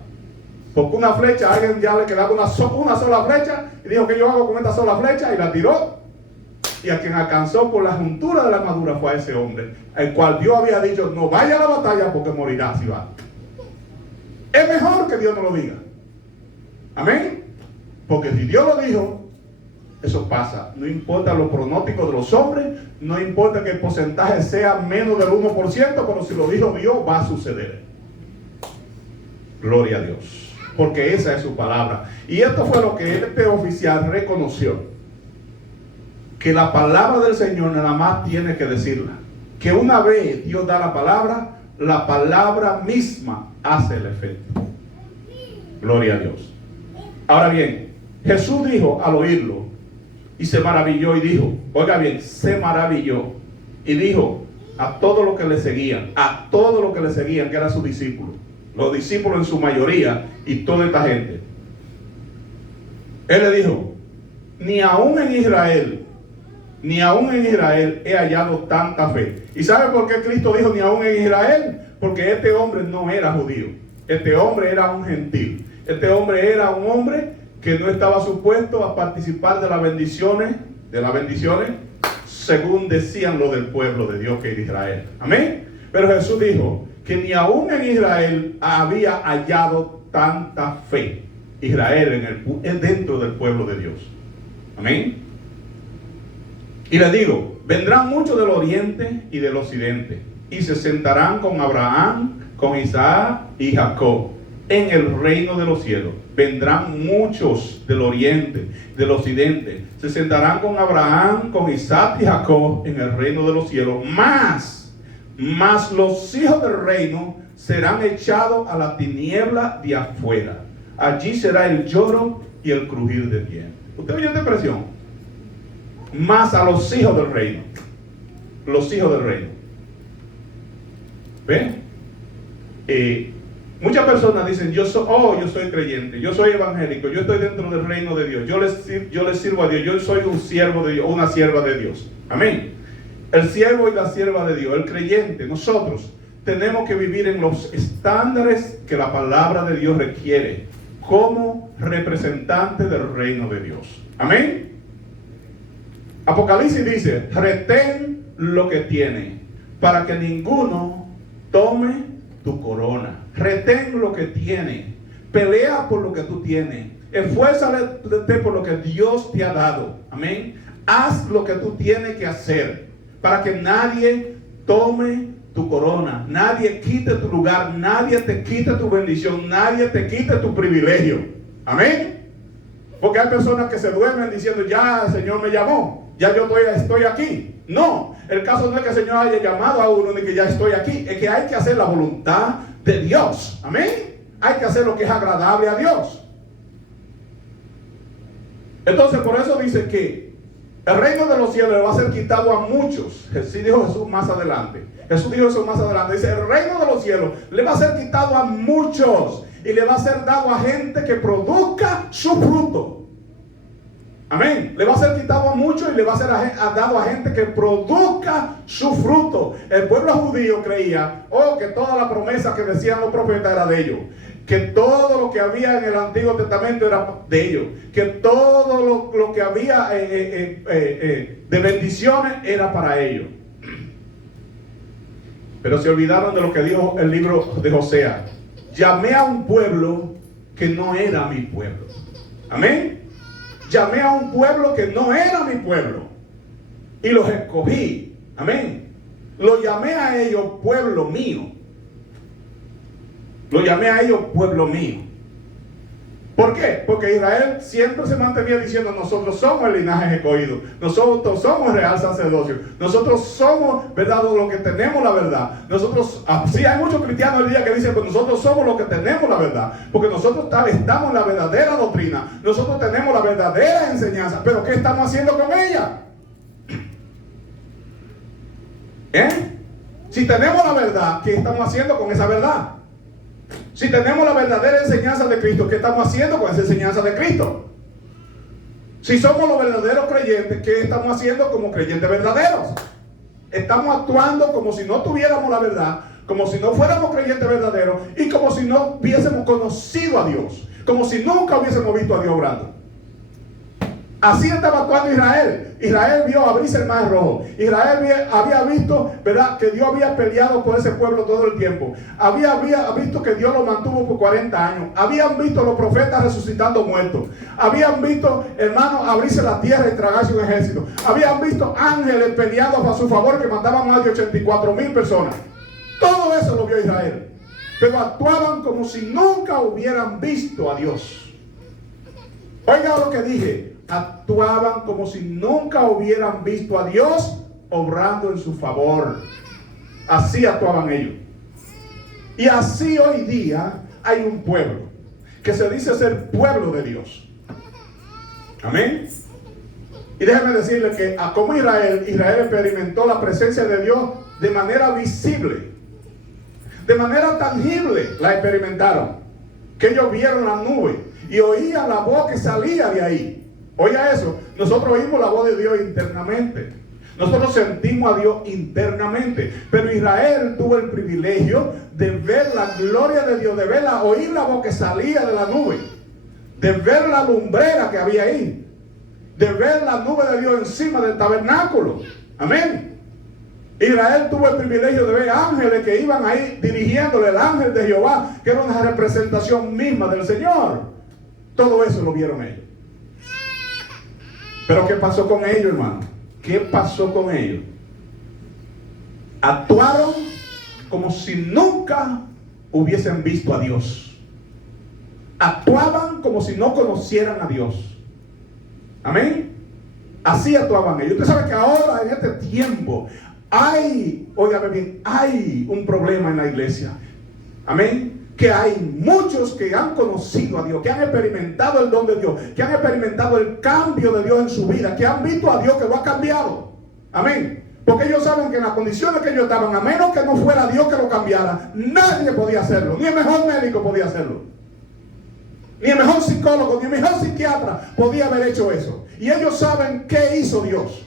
Porque una flecha, a alguien ya le quedaba una sola flecha y dijo, ¿qué yo hago con esta sola flecha? Y la tiró. Y a quien alcanzó por la juntura de la armadura fue a ese hombre, el cual Dios había dicho, no vaya a la batalla porque morirá si va. Es mejor que Dios no lo diga. Amén. Porque si Dios lo dijo, eso pasa. No importa los pronósticos de los hombres, no importa que el porcentaje sea menos del 1%, pero si lo dijo Dios, va a suceder. Gloria a Dios. Porque esa es su palabra. Y esto fue lo que este oficial reconoció. Que la palabra del Señor nada más tiene que decirla. Que una vez Dios da la palabra misma hace el efecto. Gloria a Dios. Ahora bien, Jesús dijo al oírlo, y se maravilló y dijo, oiga bien, se maravilló y dijo a todos los que le seguían, que eran sus discípulos, los discípulos en su mayoría y toda esta gente. Él le dijo, ni aún en Israel he hallado tanta fe. ¿Y sabe por qué Cristo dijo ni aún en Israel? Porque este hombre no era judío. Este hombre era un gentil. Este hombre era un hombre que no estaba supuesto a participar de las bendiciones, según decían los del pueblo de Dios que era Israel. Amén. Pero Jesús dijo que ni aún en Israel había hallado tanta fe. Israel dentro del pueblo de Dios. Amén. Y les digo, vendrán muchos del oriente y del occidente, y se sentarán con Abraham, con Isaac y Jacob, en el reino de los cielos. Vendrán muchos del oriente, del occidente, se sentarán con Abraham, con Isaac y Jacob, en el reino de los cielos. Más los hijos del reino serán echados a la tiniebla de afuera. Allí será el lloro y el crujir de dientes. ¿Usted oye esta expresión? Más a los hijos del reino. Los hijos del reino. ¿Ven? Muchas personas dicen, yo soy creyente, yo soy evangélico, yo estoy dentro del reino de Dios, yo les sirvo a Dios, yo soy un siervo de Dios, una sierva de Dios. Amén. El siervo y la sierva de Dios, el creyente, nosotros tenemos que vivir en los estándares que la palabra de Dios requiere como representantes del reino de Dios. Amén. Apocalipsis dice, retén lo que tiene, para que ninguno tome tu corona. Retén lo que tiene, pelea por lo que tú tienes, esfuérzate por lo que Dios te ha dado. Amén. Haz lo que tú tienes que hacer, para que nadie tome tu corona, nadie quite tu lugar, nadie te quite tu bendición, nadie te quite tu privilegio. Amén. Porque hay personas que se duermen diciendo, ya el Señor me llamó, ya yo estoy aquí. No, el caso no es que el Señor haya llamado a uno ni que ya estoy aquí, es que hay que hacer la voluntad de Dios. Amén. Hay que hacer lo que es agradable a Dios. Entonces por eso dice que el reino de los cielos le va a ser quitado a muchos. Así dijo Jesús más adelante. Dice, el reino de los cielos le va a ser quitado a muchos y le va a ser dado a gente que produzca su fruto. Amén. Le va a ser quitado a muchos y le va a ser dado a gente que produzca su fruto. El pueblo judío creía, que toda la promesa que decían los profetas era de ellos. Que todo lo que había en el Antiguo Testamento era de ellos. Que todo lo que había de bendiciones era para ellos. Pero se olvidaron de lo que dijo el libro de Osea. Llamé a un pueblo que no era mi pueblo. Amén. Llamé a un pueblo que no era mi pueblo y los escogí. Amén. Lo llamé a ellos pueblo mío. Lo llamé a ellos pueblo mío. ¿Por qué? Porque Israel siempre se mantenía diciendo: nosotros somos el linaje escogido, nosotros somos el real sacerdocio, nosotros somos, ¿verdad?, lo que tenemos la verdad. Nosotros, sí, hay muchos cristianos hoy día que dicen: pues nosotros somos los que tenemos la verdad, porque nosotros estamos en la verdadera doctrina, nosotros tenemos la verdadera enseñanza. Pero ¿qué estamos haciendo con ella? Si tenemos la verdad, ¿qué estamos haciendo con esa verdad? Si tenemos la verdadera enseñanza de Cristo, ¿qué estamos haciendo con esa enseñanza de Cristo? Si somos los verdaderos creyentes, ¿qué estamos haciendo como creyentes verdaderos? Estamos actuando como si no tuviéramos la verdad, como si no fuéramos creyentes verdaderos y como si no hubiésemos conocido a Dios, como si nunca hubiésemos visto a Dios obrando. Así estaba actuando Israel. Israel vio abrirse el mar rojo. Israel había visto, ¿verdad?, que Dios había peleado por ese pueblo todo el tiempo. Había visto que Dios lo mantuvo por 40 años. Habían visto los profetas resucitando muertos. Habían visto, hermanos, abrirse la tierra y tragarse un ejército. Habían visto ángeles peleados a su favor que mataban más de 84,000 personas. Todo eso lo vio Israel. Pero actuaban como si nunca hubieran visto a Dios. Oiga lo que dije. Actuaban como si nunca hubieran visto a Dios obrando en su favor. Así actuaban ellos. Y así hoy día hay un pueblo que se dice ser pueblo de Dios. Amén. Y déjenme decirles que como Israel experimentó la presencia de Dios de manera visible, de manera tangible la experimentaron. Que ellos vieron la nube y oían la voz que salía de ahí. Oiga eso, nosotros oímos la voz de Dios internamente. Nosotros sentimos a Dios internamente. Pero Israel tuvo el privilegio de ver la gloria de Dios, de oír la voz que salía de la nube, de ver la lumbrera que había ahí, de ver la nube de Dios encima del tabernáculo. Amén. Israel tuvo el privilegio de ver ángeles que iban ahí dirigiéndole, el ángel de Jehová, que era una representación misma del Señor. Todo eso lo vieron ellos. Pero ¿qué pasó con ellos, hermano? ¿Qué pasó con ellos? Actuaron como si nunca hubiesen visto a Dios. Actuaban como si no conocieran a Dios. Amén. Así actuaban ellos. Usted sabe que ahora, en este tiempo, óigame bien, hay un problema en la iglesia. Amén. Que hay muchos que han conocido a Dios, que han experimentado el don de Dios, que han experimentado el cambio de Dios en su vida, que han visto a Dios que lo ha cambiado. Amén. Porque ellos saben que en las condiciones que ellos estaban, a menos que no fuera Dios que lo cambiara, nadie podía hacerlo. Ni el mejor médico podía hacerlo. Ni el mejor psicólogo, ni el mejor psiquiatra podía haber hecho eso. Y ellos saben qué hizo Dios.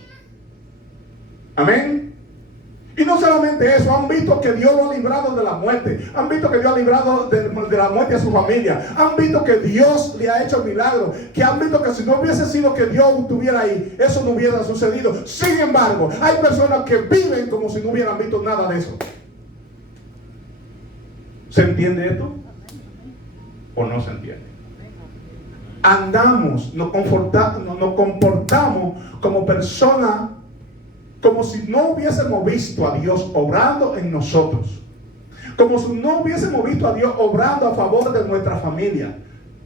Amén. Y no solamente eso, han visto que Dios lo ha librado de la muerte, han visto que Dios ha librado de la muerte a su familia, han visto que Dios le ha hecho milagros, que han visto que si no hubiese sido que Dios estuviera ahí, eso no hubiera sucedido. Sin embargo, hay personas que viven como si no hubieran visto nada de eso. ¿Se entiende esto? ¿O no se entiende? Andamos, nos comportamos como personas como si no hubiésemos visto a Dios obrando en nosotros, como si no hubiésemos visto a Dios obrando a favor de nuestra familia.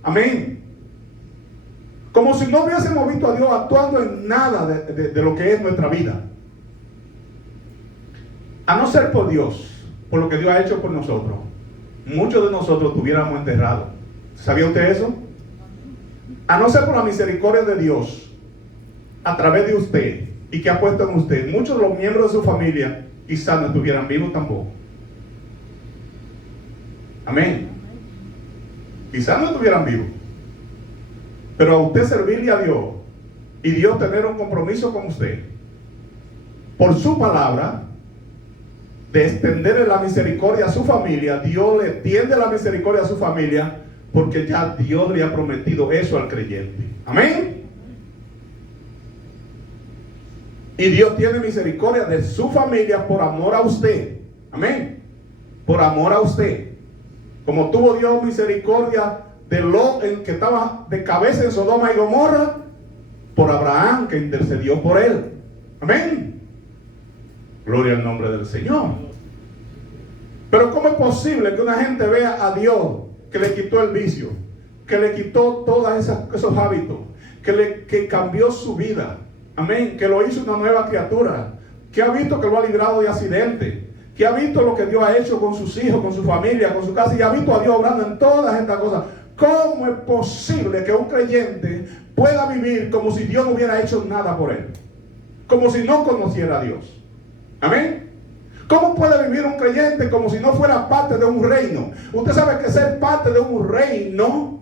Amén. Como si no hubiésemos visto a Dios actuando en nada de lo que es nuestra vida. A no ser por Dios, por lo que Dios ha hecho por nosotros, muchos de nosotros estuviéramos enterrados. ¿Sabía usted eso? A no ser por la misericordia de Dios a través de usted y que ha puesto en usted, muchos de los miembros de su familia quizás no estuvieran vivos tampoco. Amén. Quizás no estuvieran vivos, pero a usted servirle a Dios y Dios tener un compromiso con usted por su palabra de extenderle la misericordia a su familia, Dios le tiende la misericordia a su familia porque ya Dios le ha prometido eso al creyente. Amén. Y Dios tiene misericordia de su familia por amor a usted. Amén. Por amor a usted. Como tuvo Dios misericordia de Lot, el que estaba de cabeza en Sodoma y Gomorra, por Abraham, que intercedió por él. Amén. Gloria al nombre del Señor. Pero ¿cómo es posible que una gente vea a Dios que le quitó el vicio, que le quitó todos esos hábitos, que cambió su vida, amén, que lo hizo una nueva criatura, que ha visto que lo ha librado de accidentes, que ha visto lo que Dios ha hecho con sus hijos, con su familia, con su casa, y ha visto a Dios obrando en todas estas cosas. ¿Cómo es posible que un creyente pueda vivir como si Dios no hubiera hecho nada por él? Como si no conociera a Dios. Amén. ¿Cómo puede vivir un creyente como si no fuera parte de un reino? Usted sabe que ser parte de un reino,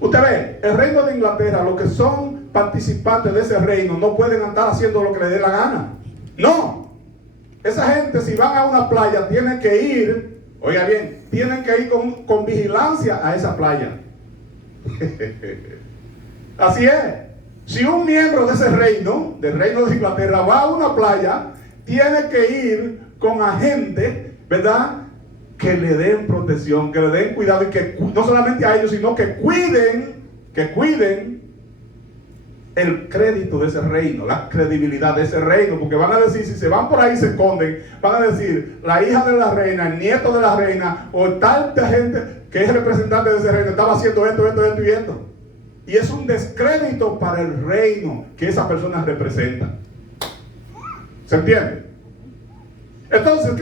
usted ve, el reino de Inglaterra, los que son participantes de ese reino no pueden andar haciendo lo que les dé la gana. No. Esa gente, si van a una playa, tienen que ir, oiga bien, tienen que ir con vigilancia a esa playa. Así es. Si un miembro de ese reino, del reino de Inglaterra, va a una playa, tiene que ir con agentes, ¿verdad?, que le den protección, que le den cuidado, y que no solamente a ellos, sino que cuiden el crédito de ese reino, la credibilidad de ese reino, porque van a decir, si se van por ahí y se esconden, van a decir, la hija de la reina, el nieto de la reina, o tal gente que es representante de ese reino, estaba haciendo esto y esto. Y es un descrédito para el reino que esa persona representa. ¿Se entiende? Entonces,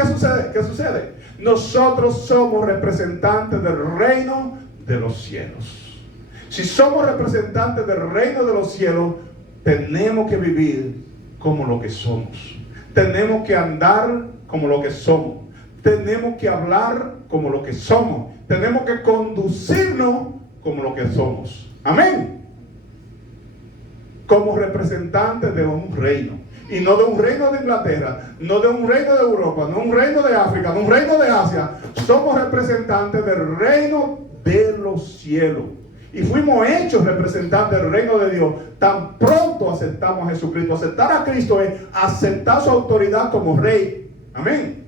¿qué sucede? Nosotros somos representantes del reino de los cielos. Si somos representantes del reino de los cielos, tenemos que vivir como lo que somos. Tenemos que andar como lo que somos. Tenemos que hablar como lo que somos. Tenemos que conducirnos como lo que somos. Amén. Como representantes de un reino. Y no de un reino de Inglaterra, no de un reino de Europa, no un reino de África, no un reino de Asia. Somos representantes del reino de los cielos. Y fuimos hechos representantes del reino de Dios tan pronto aceptamos a Jesucristo. Aceptar a Cristo es aceptar su autoridad como rey. Amén.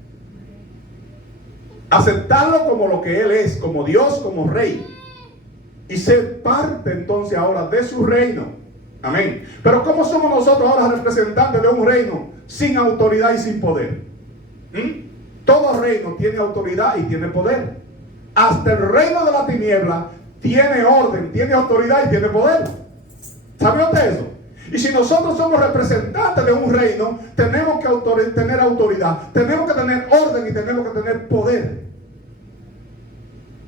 Aceptarlo como lo que Él es, como Dios, como rey. Y ser parte entonces ahora de su reino. Amén. Pero ¿cómo somos nosotros ahora representantes de un reino sin autoridad y sin poder? Todo reino tiene autoridad y tiene poder. Hasta el reino de la tiniebla tiene orden, tiene autoridad y tiene poder. ¿Sabe usted eso? Y si nosotros somos representantes de un reino, tenemos que tener autoridad, tenemos que tener orden y tenemos que tener poder.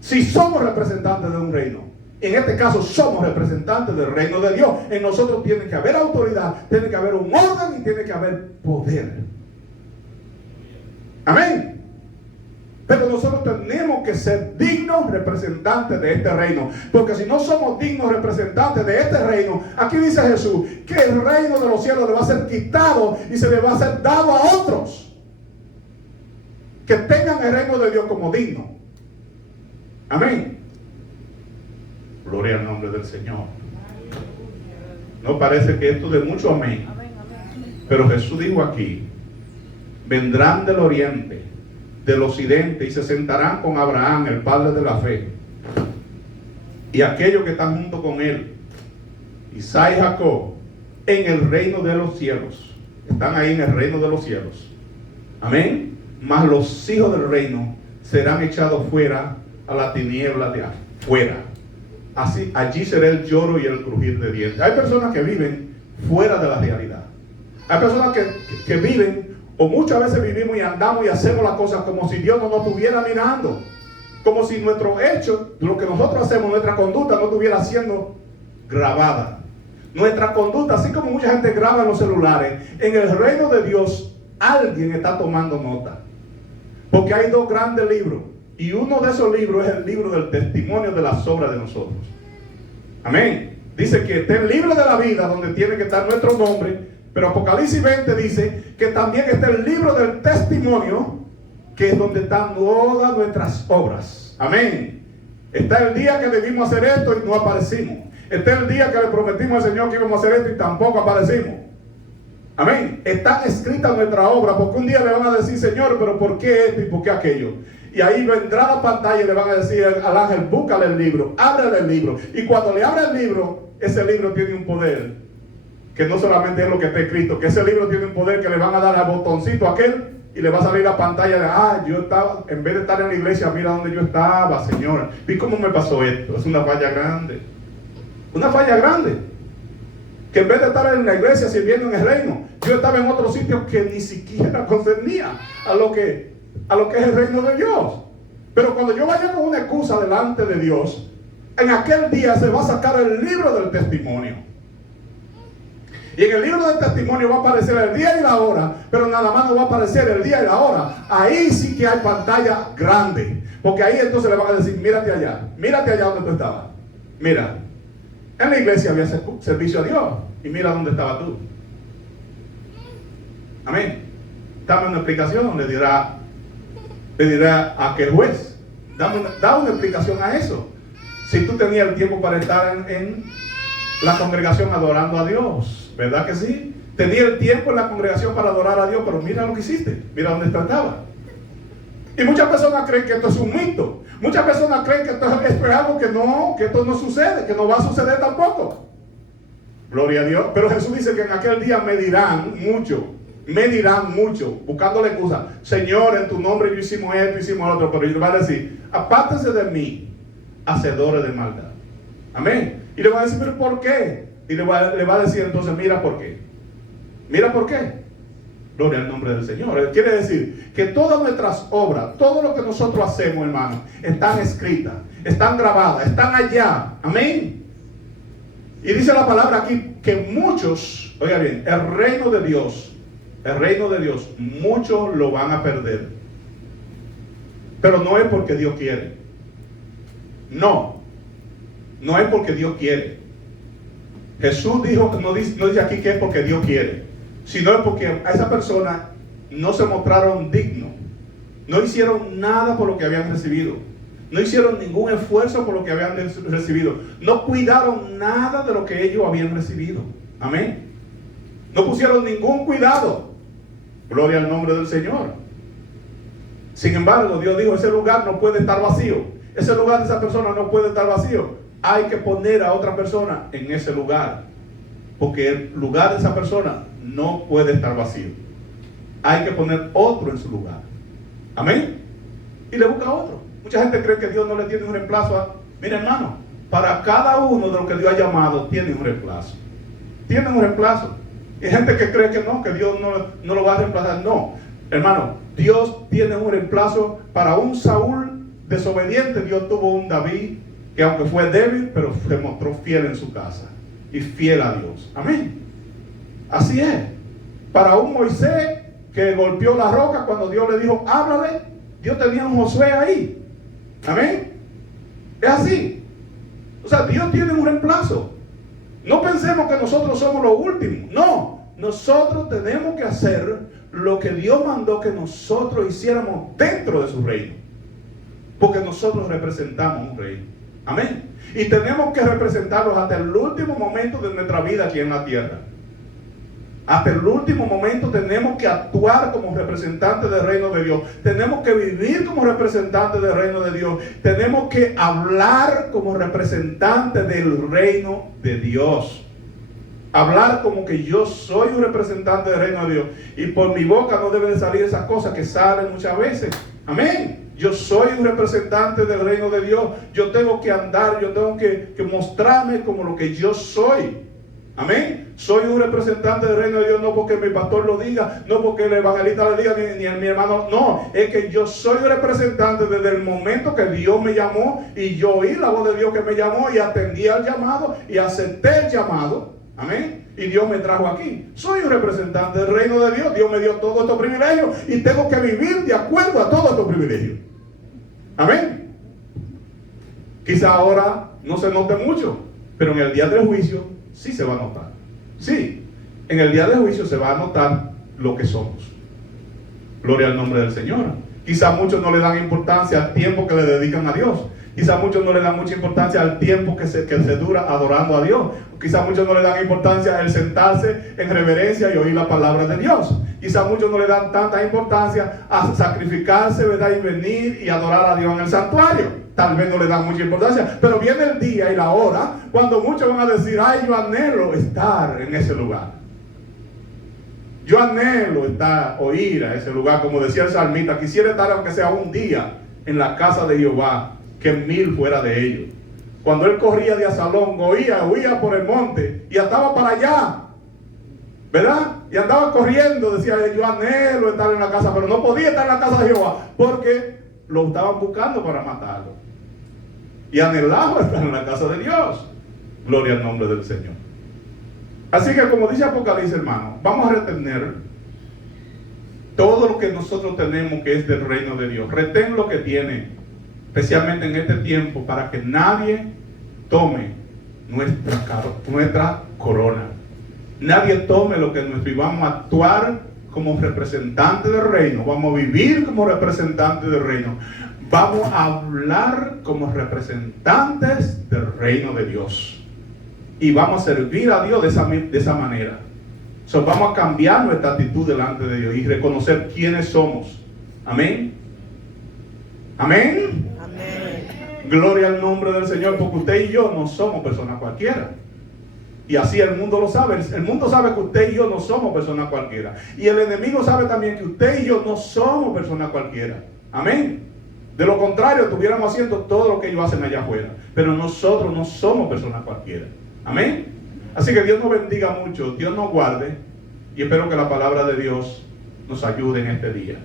Si somos representantes de un reino, en este caso somos representantes del reino de Dios, en nosotros tiene que haber autoridad, tiene que haber un orden y tiene que haber poder. Amén. Pero nosotros tenemos que ser dignos representantes de este reino. Porque si no somos dignos representantes de este reino, aquí dice Jesús que el reino de los cielos le va a ser quitado y se le va a ser dado a otros que tengan el reino de Dios como digno. Amén. Gloria al nombre del Señor. No parece que esto de mucho amén. Pero Jesús dijo aquí, vendrán del oriente, del occidente, y se sentarán con Abraham, el padre de la fe, y aquellos que están junto con él, Isaac y Jacob, en el reino de los cielos. Están ahí en el reino de los cielos. Amén. Mas los hijos del reino serán echados fuera a la tiniebla de afuera. Así, allí será el lloro y el crujir de dientes. Hay personas que viven fuera de la realidad. Hay personas que viven, o muchas veces vivimos y andamos y hacemos las cosas como si Dios no nos estuviera mirando. Como si nuestro hecho, lo que nosotros hacemos, nuestra conducta no estuviera siendo grabada. Nuestra conducta, así como mucha gente graba en los celulares, en el reino de Dios alguien está tomando nota. Porque hay dos grandes libros. Y uno de esos libros es el libro del testimonio de las obras de nosotros. Amén. Dice que está el libro de la vida, donde tiene que estar nuestro nombre. Pero Apocalipsis 20 dice que también está el libro del testimonio, que es donde están todas nuestras obras. Amén. Está el día que debimos hacer esto y no aparecimos. Está el día que le prometimos al Señor que íbamos a hacer esto y tampoco aparecimos. Amén. Está escrita nuestra obra, porque un día le van a decir, Señor, pero ¿por qué esto y por qué aquello? Y ahí vendrá la pantalla y le van a decir al ángel, búscale el libro, ábrele el libro. Y cuando le abre el libro, ese libro tiene un poder, que no solamente es lo que está escrito, que ese libro tiene un poder que le van a dar al botoncito aquel y le va a salir la pantalla de, yo estaba, en vez de estar en la iglesia, mira donde yo estaba, Señor. ¿Y cómo me pasó esto? Es una falla grande. Una falla grande. Que en vez de estar en la iglesia sirviendo en el reino, yo estaba en otro sitio que ni siquiera concernía a lo que es el reino de Dios. Pero cuando yo vaya con una excusa delante de Dios, en aquel día se va a sacar el libro del testimonio. Y en el libro del testimonio va a aparecer el día y la hora, pero nada más no va a aparecer el día y la hora. Ahí sí que hay pantalla grande, porque ahí entonces le van a decir, mírate allá donde tú estabas. Mira, en la iglesia había servicio a Dios, y mira dónde estabas tú. Amén. Dame una explicación, le dirá a aquel juez. Da una explicación a eso. Si tú tenías el tiempo para estar en la congregación adorando a Dios, ¿verdad que sí? Tenía el tiempo en la congregación para adorar a Dios, pero mira lo que hiciste, mira dónde estaba. Y muchas personas creen que esto es un mito. Muchas personas creen que esto es algo que esto no sucede, que no va a suceder tampoco. Gloria a Dios. Pero Jesús dice que en aquel día me dirán mucho, buscándole excusa. Señor, en tu nombre yo hicimos esto, hicimos lo otro. Pero Él va a decir, apártense de mí, hacedores de maldad. Amén. Y le va a decir, pero ¿por qué? Y le va a decir entonces, mira por qué. Mira por qué. Gloria al nombre del Señor. Quiere decir que todas nuestras obras, todo lo que nosotros hacemos, hermano, están escritas, están grabadas, están allá. Amén. Y dice la palabra aquí que muchos, oiga bien, el reino de Dios, muchos lo van a perder. Pero no es porque Dios quiere. No es porque Dios quiere. Jesús dijo, no dice aquí que es porque Dios quiere, sino es porque a esa persona no se mostraron dignos, no hicieron nada por lo que habían recibido, no hicieron ningún esfuerzo por lo que habían recibido, no cuidaron nada de lo que ellos habían recibido. Amén. No pusieron ningún cuidado. Gloria al nombre del Señor. Sin embargo, Dios dijo, ese lugar no puede estar vacío, ese lugar de esa persona no puede estar vacío. Hay que poner a otra persona en ese lugar, porque el lugar de esa persona no puede estar vacío. Hay que poner otro en su lugar. Amén. Y le busca otro. Mucha gente cree que Dios no le tiene un reemplazo. Mira, hermano, para cada uno de los que Dios ha llamado tiene un reemplazo. Tienen un reemplazo. Y hay gente que cree que no, que Dios no lo va a reemplazar. No, hermano, Dios tiene un reemplazo. Para un Saúl desobediente, Dios tuvo un David que aunque fue débil, pero se mostró fiel en su casa y fiel a Dios. Amén. Así es. Para un Moisés que golpeó la roca cuando Dios le dijo, háblale, Dios tenía un Josué ahí. Amén. Es así. O sea, Dios tiene un reemplazo. No pensemos que nosotros somos los últimos. No, nosotros tenemos que hacer lo que Dios mandó que nosotros hiciéramos dentro de su reino, porque nosotros representamos un reino. Amén. Y tenemos que representarlos hasta el último momento de nuestra vida aquí en la tierra. Hasta el último momento tenemos que actuar como representantes del reino de Dios. Tenemos que vivir como representantes del reino de Dios. Tenemos que hablar como representantes del reino de Dios. Hablar como que yo soy un representante del reino de Dios. Y por mi boca no deben de salir esas cosas que salen muchas veces. Amén. Yo soy un representante del reino de Dios. Yo tengo que andar, yo tengo que mostrarme como lo que yo soy. Amén. Soy un representante del reino de Dios, no porque mi pastor lo diga, no porque el evangelista lo diga, ni mi hermano. No, es que yo soy un representante desde el momento que Dios me llamó y yo oí la voz de Dios que me llamó y atendí al llamado y acepté el llamado. Amén. Y Dios me trajo aquí. Soy un representante del reino de Dios. Dios me dio todos estos privilegios y tengo que vivir de acuerdo a todos estos privilegios. Amén. Quizá ahora no se note mucho, pero en el día del juicio sí se va a notar. Sí, en el día del juicio se va a notar lo que somos. Gloria al nombre del Señor. Quizá muchos no le dan importancia al tiempo que le dedican a Dios. Quizá muchos no le dan mucha importancia al tiempo que se dura adorando a Dios. Quizá muchos no le dan importancia al sentarse en reverencia y oír la palabra de Dios. Quizá muchos no le dan tanta importancia a sacrificarse, ¿verdad? Y venir y adorar a Dios en el santuario. Tal vez no le dan mucha importancia, pero viene el día y la hora cuando muchos van a decir, ay, yo anhelo estar en ese lugar. Yo anhelo o ir a ese lugar, como decía el salmista, quisiera estar aunque sea un día en la casa de Jehová, que 1000 fuera de ellos. Cuando él corría de Asalón, huía por el monte y estaba para allá, ¿verdad? Y andaba corriendo, decía, yo anhelo estar en la casa, pero no podía estar en la casa de Jehová, porque lo estaban buscando para matarlo. Y anhelaba estar en la casa de Dios. Gloria al nombre del Señor. Así que, como dice Apocalipsis, hermano, vamos a retener todo lo que nosotros tenemos que es del reino de Dios. Retén lo que tiene, especialmente en este tiempo, para que nadie tome nuestra corona. Nadie tome lo que es nuestro, y vamos a actuar como representantes del reino. Vamos a vivir como representantes del reino. Vamos a hablar como representantes del reino de Dios. Y vamos a servir a Dios de esa manera. Vamos a cambiar nuestra actitud delante de Dios y reconocer quiénes somos. Amén. Amén. Amén. Gloria al nombre del Señor, porque usted y yo no somos personas cualquiera. Y así el mundo lo sabe. El mundo sabe que usted y yo no somos personas cualquiera. Y el enemigo sabe también que usted y yo no somos personas cualquiera. Amén. De lo contrario, estuviéramos haciendo todo lo que ellos hacen allá afuera. Pero nosotros no somos personas cualquiera. Amén. Así que Dios nos bendiga mucho, Dios nos guarde, y espero que la palabra de Dios nos ayude en este día.